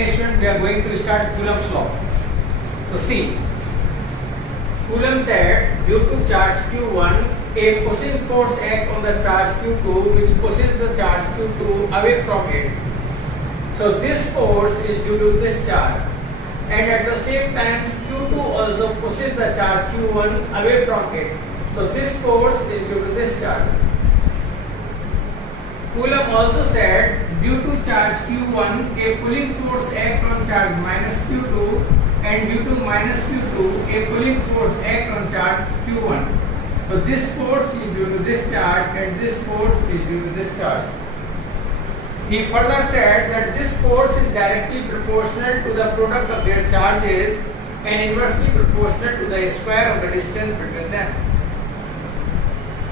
Okay, student, we are going to start Coulomb's law. So see, Coulomb said due to charge Q1, a pushing force acts on the charge Q2, which pushes the charge Q2 away from it. So this force is due to this charge, and at the same time Q2 also pushes the charge Q1 away from it. So this force is due to this charge. Coulomb also said due to charge Q1, a pulling force acts on charge minus Q2, and due to minus Q2, a pulling force acts on charge Q1. So this force is due to this charge, and this force is due to this charge. He further said that this force is directly proportional to the product of their charges and inversely proportional to the square of the distance between them.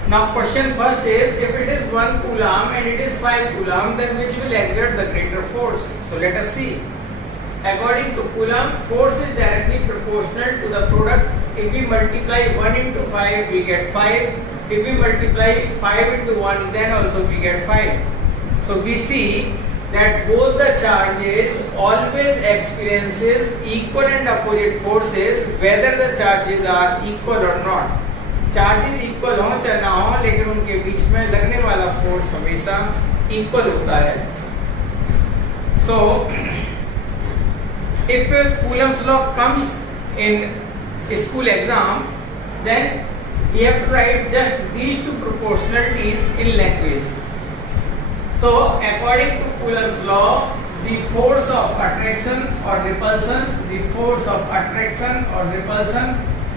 Now question first is, if it is 1 coulomb and it is 5 coulomb, then which will exert the greater force? So let us see. According to Coulomb, force is directly proportional to the product. If we multiply 1 into 5, we get 5. If we multiply 5 into 1, then also we get 5. So we see that both the charges always experiences equal and opposite forces, whether the charges are equal or not. Charges equal हो चाहे ना हो, लेकिन उनके बीच में लगने वाला force हमेशा इक्वल होता है. So if Coulomb's law comes in school exam, then we have to write just these two proportionalities in language. So according to Coulomb's law, the force of attraction or repulsion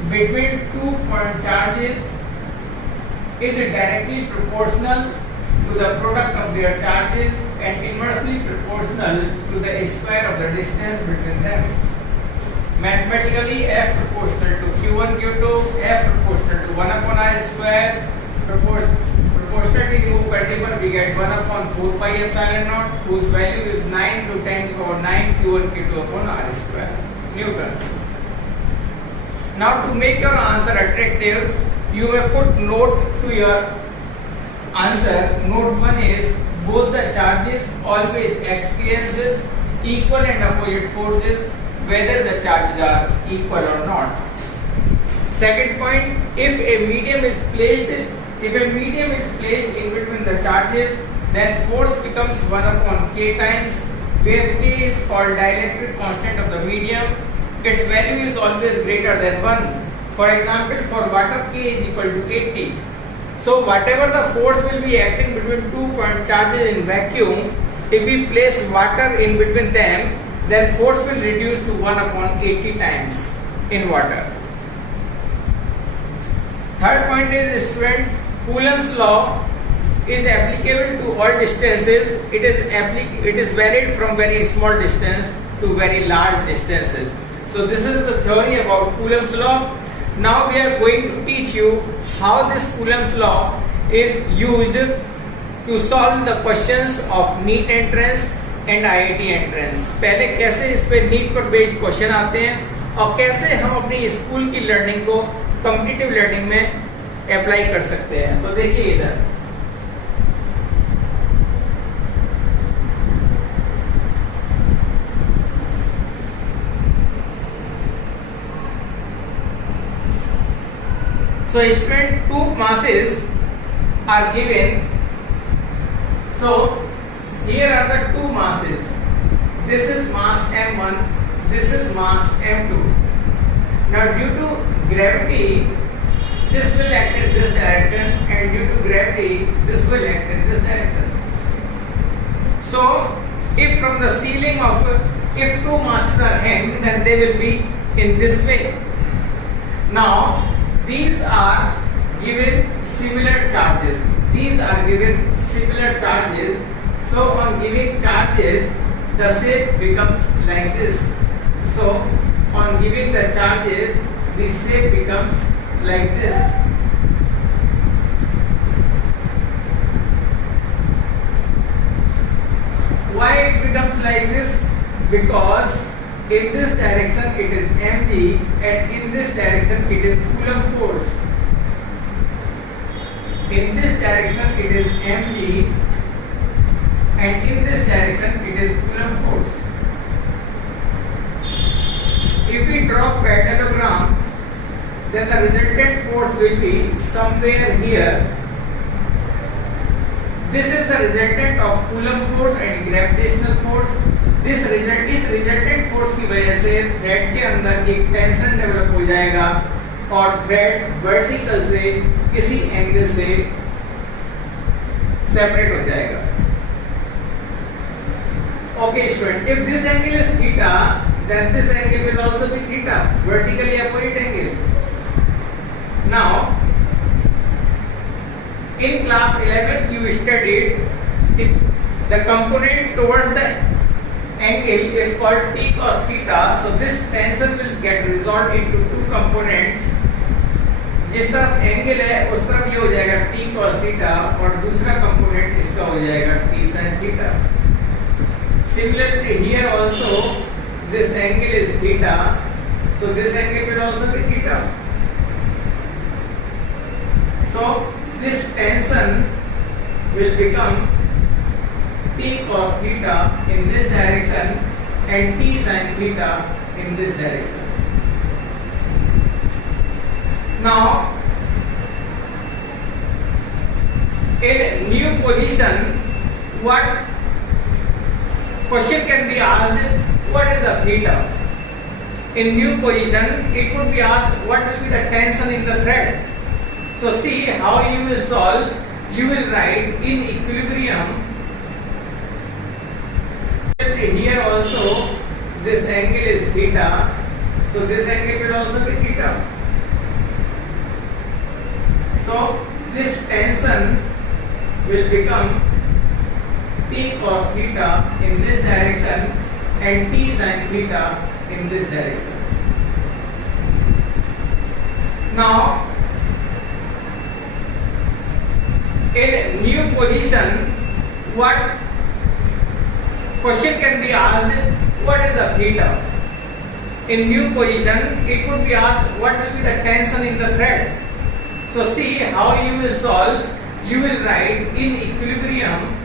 between 2 point charges is directly proportional to the product of their charges and inversely proportional to the square of the distance between them. Mathematically, F proportional to Q1 Q2, F proportional to 1 upon R square. Proportionality remove करने पर we get 1 upon 4 pi epsilon naught, whose value is 9 to 10 to the power 9 Q1 Q2 upon R square Newton. Now to make your answer attractive, you may put note to your answer. Note 1 is both the charges always experiences equal and opposite forces, whether the charges are equal or not. Second point, if a medium is placed in between the charges, then force becomes 1 upon k times, where k is called dielectric constant of the medium. Its value is always greater than 1. For example, for water k is equal to 80. So whatever the force will be acting between 2 point charges in vacuum, if we place water in between them, then force will reduce to 1 upon 80 times in water. Third point is, student, Coulomb's law is applicable to all distances. It is valid from very small distance to very large distances. So this is the theory about Coulomb's law. Now we are going to teach you how this Coulomb's law is used to solve the questions of NEET entrance and IIT entrance. पहले कैसे इस पे NEET पर based question आते हैं और कैसे हम अपनी स्कूल की लर्निंग को कॉम्पिटिटिव लर्निंग में अप्लाई कर सकते हैं. तो देखिए इधर so student, two masses are given. So here are the two masses. This is mass m1, this is mass m2. Now due to gravity, this will act in this direction, and due to gravity, this will act in this direction. So if from the ceiling of, if two masses are hanged, then they will be in this way. Now these are given similar charges. So on giving charges, the shape becomes like this. So on giving the charges, the shape becomes like this. Why it becomes like this? Because in this direction it is mg, and in this direction it is Coulomb force. In this direction it is mg, and in this direction it is Coulomb force. then the resultant force will be somewhere here. This is the resultant of Coulomb force and gravitational force. इस resultant force की वजह से thread के अंदर एक tension develop हो जाएगा और थ्रेड वर्टिकल से किसी एंगल से सेपरेट हो जाएगा. Okay, student, if this angle is theta, then this angle will also be theta, vertically opposite angle. Now, in class 11 you studied the component towards the angle is called t cos theta. So this tension will get resolved into two components. जिस तरफ angle है उस तरफ ये हो जाएगा t cos theta और दूसरा कंपोनेंट इसका हो जाएगा t sin theta. Similarly here also this angle is theta, so this angle will also be theta. So this tension will become t cos theta in this direction and t sin theta in this direction. Now in new position, what question can be asked? What is the theta? In new position it would be asked what will be the tension in the thread. So see how you will solve. You will write in equilibrium. Here also this angle is theta, so this angle will also be theta. So this tension will become t cos theta in this direction and t sin theta in this direction. Now in new position, what question can be asked? What is the theta? In new position it would be asked what will be the tension in the thread. So see how you will solve. You will write in equilibrium,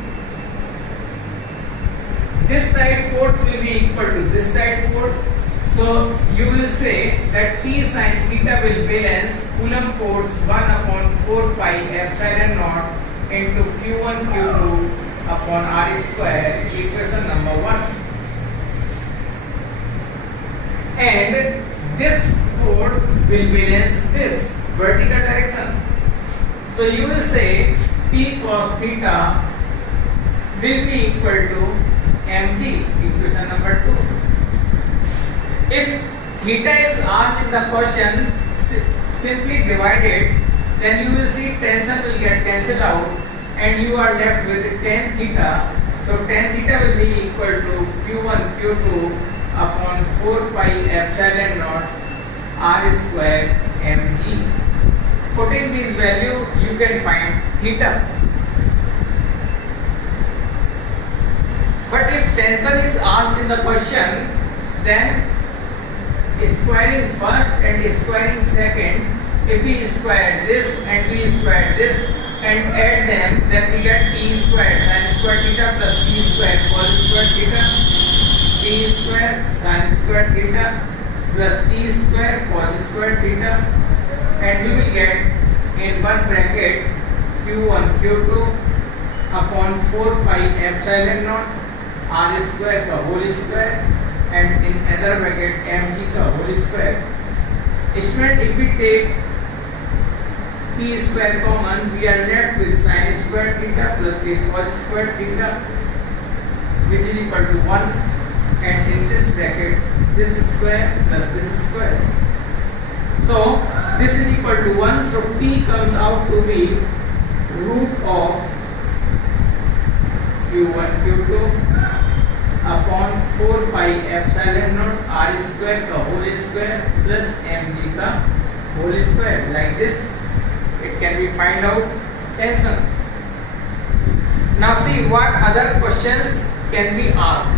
this side force will be equal to this side force. So you will say that t sin theta will balance Coulomb force 1 upon 4 pi epsilon naught into q1 q2 upon r square, equation number 1. And this force will balance this vertical direction. So you will say t cos theta will be equal to mg, equation number 2. If theta is asked in the question, simply divide it, then you will see tension will get cancelled out and you are left with tan theta. So tan theta will be equal to q1 q2 upon 4 pi epsilon naught r square mg. Putting these value you can find theta. But if tension is asked in the question, then squaring first and squaring second, if we square this and we square this and add them, then we get t square sin square theta plus t square cos square theta, t square sin square theta plus t square cos square theta, and we will get in one bracket q1 q2 upon 4 pi epsilon naught r square का whole square and in other bracket mg का whole square. Student, if we take t square common, we are left with sin square theta plus a cos square theta, which is equal to 1, and in this bracket this square plus this square. So this is equal to 1, so t comes out to be root of q1 q2 upon 4 pi epsilon naught r square का whole square plus mg का whole square. Like this it can be find out tension. Now see what other questions can be asked.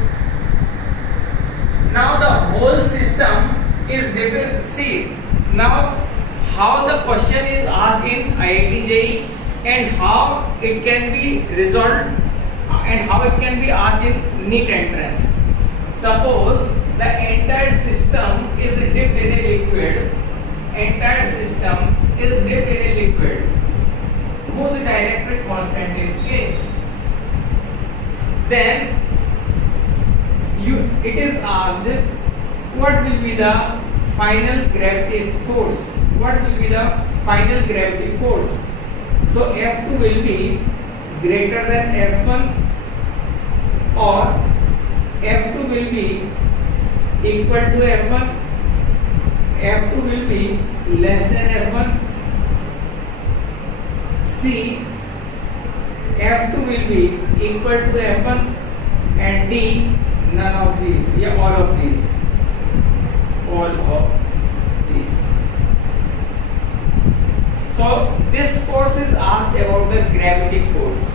Now the whole system is different. See now how the question is asked in IIT JEE and how it can be resolved and how it can be asked in NEET entrance. Suppose the entire system is dipped in a liquid entire system is dipped in a liquid whose dielectric constant is K, then it is asked what will be the final gravity force. What will be the final gravity force? So F2 will be greater than F1 or F2 will be equal to F1, F2 will be less than F1, C, F2 will be equal to F1, and D, none of these, yeah, all of these, all of these. So this force is asked about the gravity force.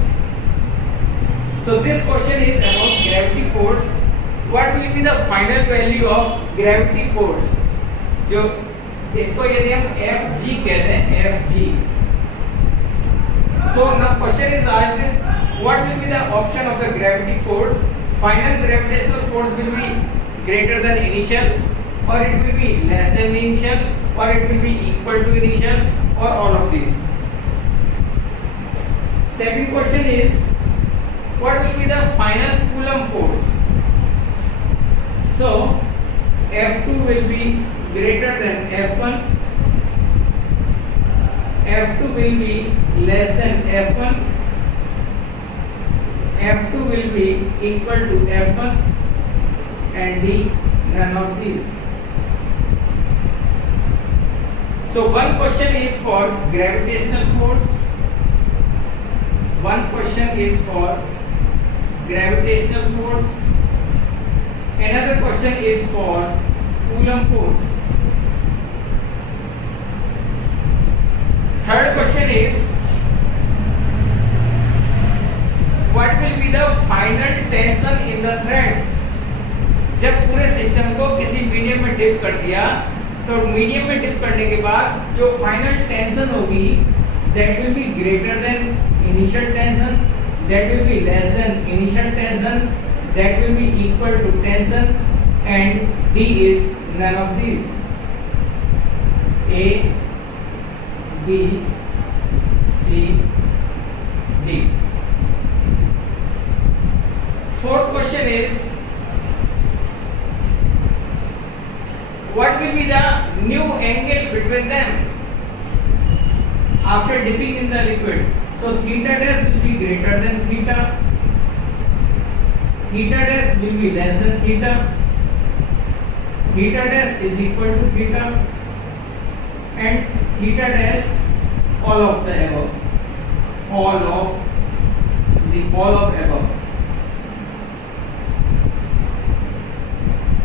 So this question is about gravity force. What will be the final value of gravity force? जो इसको यदि हम Fg कहते हैं, Fg. So now question is asked, what will be the option of the gravity force? Final gravitational force will be greater than initial, or it will be less than initial, or it will be equal to initial, or all of these. Second question is, what will be the final Coulomb force? So F2 will be greater than F1, F2 will be less than F1, F2 will be equal to F1, and D, none of these. So one question is for gravitational force, one question is for gravitational force, another question is for Coulomb force. Third question is, what will be the final tension in the thread? जब पूरे system को किसी medium में dip कर दिया, तो medium में dip करने के बाद जो फाइनल टेंशन होगी, that will be greater than initial tension, that will be less than initial tension, that will be equal to tension, and D is none of these. A, B, C, D. Fourth question is, what will be the new angle between them after dipping in the liquid? So theta dash will be greater than theta, theta dash will be less than theta, theta dash is equal to theta, and theta dash all of the above, all of above.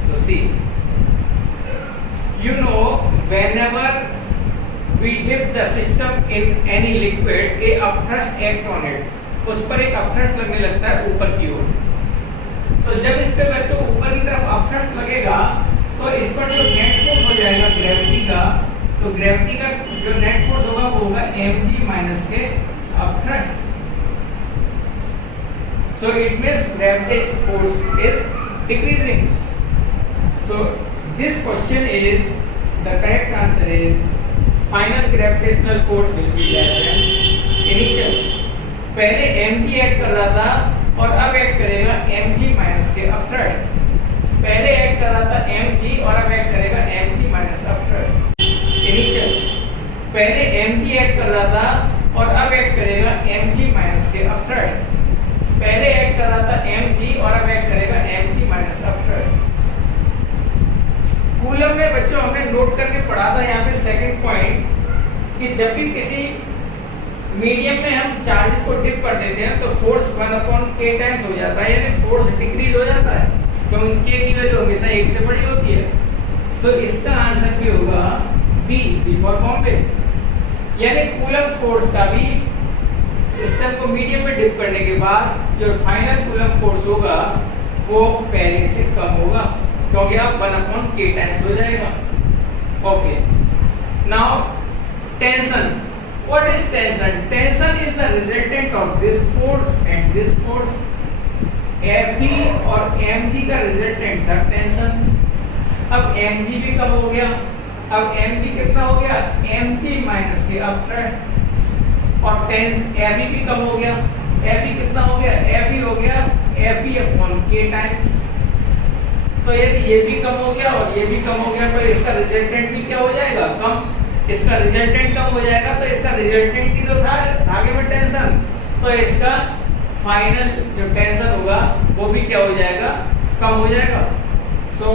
So see, you know, whenever we dip the system in any liquid, a upthrust act on it, उस पर एक upthrust लगने लगता है ऊपर की ओर. तो जब इस पे बच्चों ऊपर की तरफ अपथ्रस्ट लगेगा, तो इस पर जो नेट फोर्स हो जाएगा ग्रेविटी का, तो ग्रेविटी का जो नेट फोर्स होगा वो होगा mg माइनस के upthrust. So it means gravitational force is decreasing. So this question is, the correct answer is, final gravitational force will be less than initial. पहले mg ऐड कर रहा था और अब ऐड करेगा mg माइनस के upthrust. पहले ऐड कर रहा था mg और अब ऐड करेगा mg माइनस अपथ्रस्ट. इनिशियल पहले mg ऐड कर रहा था और अब ऐड करेगा mg माइनस के अपथ्रस्ट. पहले ऐड कर रहा था mg और अब ऐड करेगा mg माइनस अपथ्रस्ट. कूलम में बच्चों हमने नोट करके पढ़ा था यहाँ पे सेकंड पॉइंट, कि जब भी किसी मीडियम में हम चार्जेस को डिप कर देते हैं तो फोर्स 1/k टाइम्स हो जाता है, यानी फोर्स डिक्रीज हो जाता है, क्योंकि k की वैल्यू हमेशा 1 से बड़ी होती है. सो इसका आंसर भी होगा बी फॉर बॉम्बे. यानी कूलम फोर्स का भी सिस्टम को मीडियम में डिप करने के बाद जो फाइनल कूलम फोर्स होगा वो पहले से कम होगा, क्योंकि अब 1/k टाइम्स हो जाएगा. Okay, now tension. What is tension? Tension is the resultant of this force and this force. Fe और mg का resultant था टेंशन. अब mg भी कम हो गया, अब mg कितना हो गया, mg माइनस के, अब थ्रस्ट और टेंस Fe भी कम हो गया, Fe कितना हो गया, Fe हो गया Fe अपॉन k टाइम्स। तो यदि ये भी कम हो गया और ये भी कम हो गया तो इसका रिजल्टेंट भी क्या हो जाएगा, कम। इसका रिजल्टेंट कम हो जाएगा तो इसका रिजल्टेंट ही तो था धागे में टेंशन, तो इसका फाइनल जो टेंशन होगा वो भी क्या हो जाएगा, कम हो जाएगा। So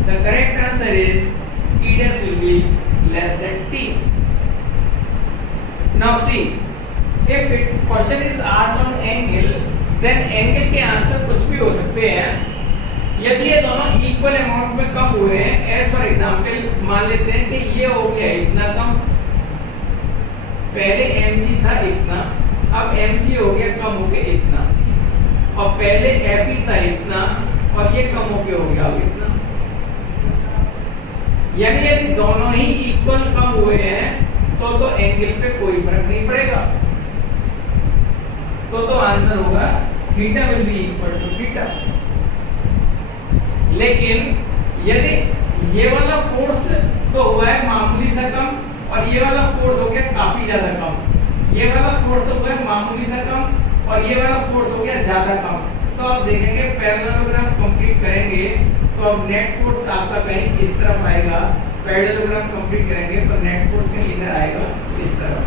the correct answer is T dash will be less than T. Now see, if it question is asked on angle, then angle के आंसर कुछ भी हो सकते हैं। यदि ये दोनों इक्वल अमाउंट में कम हुए हैं, एज फॉर एग्जांपल मान लेते हैं कि ये हो गया इतना कम, पहले mg था इतना, अब mg हो गया कम हो गया इतना, और पहले Fe था इतना और ये कम हो गया अब इतना। यानी यदि दोनों ही इक्वल कम हुए हैं तो एंगल पे कोई फर्क नहीं पड़ेगा, तो आंसर होगा theta will be equal to theta. लेकिन यदि ये वाला फोर्स तो हुआ है मामूली सा कम और ये वाला फोर्स हो गया काफी ज्यादा कम, ये वाला फोर्स तो हुआ है मामूली सा कम और ये वाला फोर्स हो गया ज्यादा कम, तो आप देखेंगे पैरेललोग्राम कंप्लीट करेंगे तो अब नेट फोर्स आपका कहीं इस तरफ आएगा, पैरेललोग्राम कंप्लीट करेंगे तो नेट फोर्स कहीं इधर आएगा इस तरफ,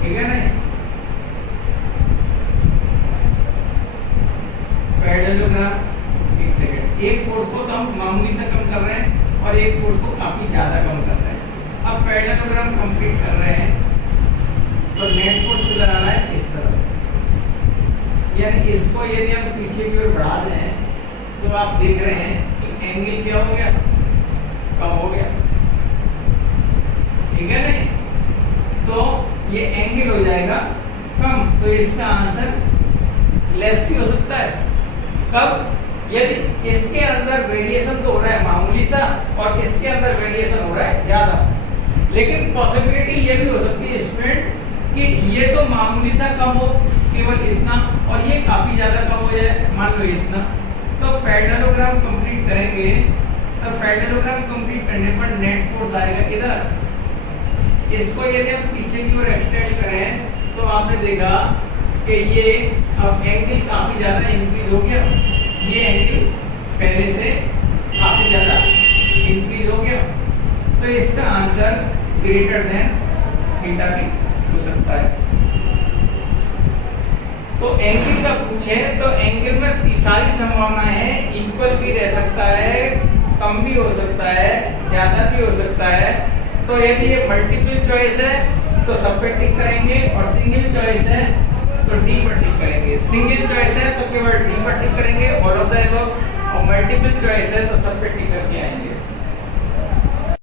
ठीक है ना। पैरेललोग्राम एक सेकंड, एक फोर्स को तो हम मामूली से कम कर रहे हैं और एक फोर्स को काफी ज्यादा कम कर रहे हैं। अब पैरेललोग्राम कंप्लीट कर रहे हैं तो नेट फोर्स किधर आ रहा है, इस तरफ। यानी इसको यदि हम पीछे की ओर बढ़ा दें तो आप देख रहे हैं कि एंगल क्या हो गया, कम हो गया, ठीक है नहीं। तो ये एंगल हो जाएगा कम, तो इसका आंसर लेस भी हो सकता है। कब, यदि इसके अंदर वेरिएशन तो हो रहा है मामूली सा और इसके अंदर वेरिएशन हो रहा है ज्यादा, लेकिन पॉसिबिलिटी ये भी हो सकती है स्टूडेंट कि ये तो मामूली सा कम हो केवल इतना और ये काफी ज्यादा कम हो जाए, मान लो इतना। तो पैरेललोग्राम कंप्लीट करेंगे तो पैरेललोग्राम कंप्लीट करने पर नेट फोर्स आएगा इधर। इसको यदि हम पीछे की ओर एक्सटेंड करें तो आपने देखा कि ये अब एंगल काफी ज्यादा इंक्रीज हो गया, ये एंगल पहले से काफी ज्यादा इंक्रीज हो गया, तो इसका आंसर ग्रेटर देन थीटा भी हो सकता है। तो एंगल का पूछे तो एंगल में सारी संभावनाएं हैं, इक्वल भी रह सकता है, कम भी हो सकता है, ज्यादा भी हो सकता है। तो यदि ये मल्टीपल चॉइस है तो सब पे टिक करेंगे और सिंगल चॉइस है तो डी पर टिक करेंगे। सिंगल चॉइस है तो केवल डी पर टिक करेंगे ऑल ऑफ द अबव, और मल्टीपल चॉइस है तो सब पे टिक करके आएंगे।